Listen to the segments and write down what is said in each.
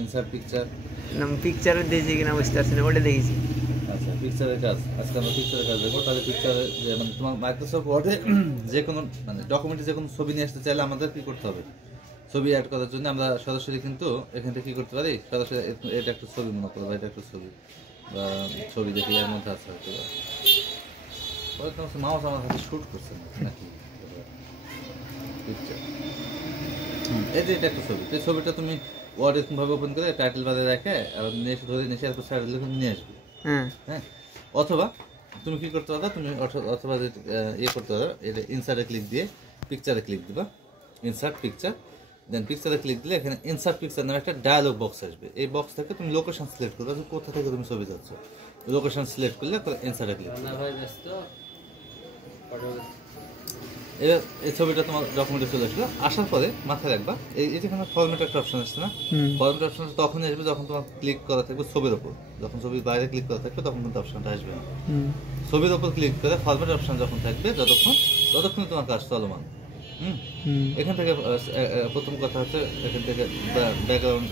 Insert picture না পিকচারে দিয়েছি কিনা বুঝতে পারছি না, ওটা দেখেছি। আচ্ছা পিকচারের কাজ, আজকে আমরা পিকচারের কাজ দেখবো। তাহলে পিকচারে যে মানে তোমার মাইক্রোসফট ওয়ার্ডে যে কোনো মানে ডকুমেন্টে যে কোনো ছবি নিয়ে আসতে চাইলে আমাদের কী করতে হবে, ছবি অ্যাড করার জন্য আমরা সরাসরি কিন্তু এখান থেকে কী করতে পারি, সরাসরি এটা একটা ছবি মনে করো বা এটা একটা ছবি বা ছবি দেখি এর মধ্যে আছে হয়তো পরে তোমার মাউস আমার হাতে শ্যুট করছে না নাকি পিকচার। এই যে এটা একটা ছবি, এই ছবিটা তুমি ওয়ার্ড এরকমভাবে ওপেন করে টাইটেল বারে রেখে নিয়ে এসে ধরে নিয়ে এসে এরপর সাইড লিখে নিয়ে আসবে। হ্যাঁ, অথবা তুমি কি করতে পারো, তুমি অথবা যে ইয়ে করতে পারো, এটা ইনসার্টে ক্লিক দিয়ে পিকচারে ক্লিক দিবা, ইনসার্ট পিকচার, দেন পিকচারে ক্লিক দিলে এখানে ইনসার্ট পিকচার নামে একটা ডায়ালগ বক্স আসবে। এই বক্স থেকে তুমি লোকেশন সিলেক্ট করবে, যে কোথা থেকে তুমি ছবি যাচ্ছ, লোকেশন সিলেক্ট করলে ইনসার্টে ক্লিক করবে। এই ছবিটা তোমার ডকুমেন্টে চলে আসলো, আসার পরে মাথায় রাখবা এই যেখানে ফরম্যাট একটা অপশন আসছে না, ফরম্যাট অপশন তখনই আসবে যখন তোমার ক্লিক করা থাকবে ছবির ওপর। যখন ছবির বাইরে ক্লিক করা থাকবে তখন কিন্তু অপশনটা আসবে না। ছবির ওপর ক্লিক করে ফরম্যাট অপশন যখন থাকবে ততক্ষণ তোমার কাজ চলমান। এখান থেকে প্রথম কথা হচ্ছে এখান থেকে ব্যাকগ্রাউন্ড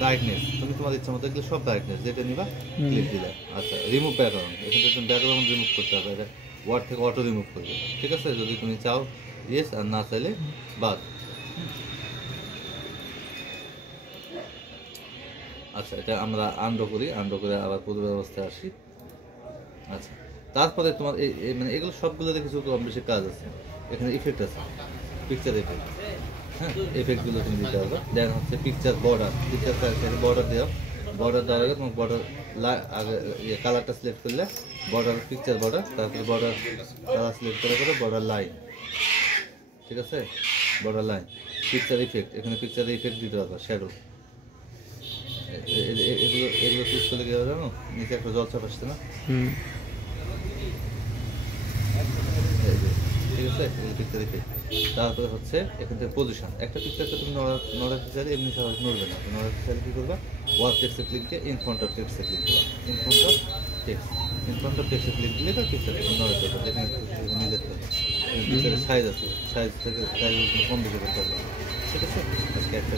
ব্রাইটনেস, তুমি তোমার ইচ্ছা মতো এগুলো সব ব্রাইটনেস যেটা নিবা ক্লিক দিলে। আচ্ছা রিমুভ ব্যাকগ্রাউন্ড, এখান থেকে তুমি ব্যাকগ্রাউন্ড রিমুভ করতে হবে, এটা ওয়ার্ড থেকে অটো রিমুভ করবে। ঠিক আছে, যদি তুমি চাও ইয়েস, আর না চাইলে বাদ। আচ্ছা এটা আমরা আন্ডো করি, আন্ডো করে আবার পূর্ব অবস্থায় আসি। আচ্ছা তারপরে তোমার এই মানে এগুলো সবগুলোতে কিছু কম বেশি কাজ আছে। এখানে ইফেক্ট আছে, পিকচার এফেক্ট। হ্যাঁ, এফেক্টগুলো তুমি দিতে পারবে। দেন হচ্ছে পিকচার বর্ডার, পিকচার বর্ডার দেওয়া, বর্ডার দেওয়ার আগে তোমার বর্ডার আগে ইয়ে কালারটা সিলেক্ট করলে বর্ডার, পিকচার বর্ডার, তারপরে বর্ডার কালার সিলেক্ট করে বর্ডার লাইন। ঠিক আছে, বর্ডার লাইন, পিকচার ইফেক্ট, এখানে পিকচার ইফেক্ট দিতে পারবে, শ্যাডো। এগুলো চুজ করলে কি হবে জানো, নিচে একটা জল চাপ আসছে না, ঠিক আছে, পিকচার ইফেক্ট। তারপরে হচ্ছে এখান থেকে পজিশন, একটা পিকচারকে তুমি নড়াতে চাইলে এমনি স্বাভাবিক নড়বে না, নড়াতে চাইলে কী করবা, ওয়াল টেক্সটে ক্লিক দিয়ে ইন ফ্রন্ট অফ টেক্সটে ক্লিক দেবা, ইন ফ্রন্ট অফ টেক্সটে ক্লিক দিলে তার পিকচারটা নড়াতে হবে, যেখানে নিজের পিকচারের সাইজ আছে, সাইজ থেকে সাইজ কম বেশি করতে হবে। ঠিক আছে, আজকে একটা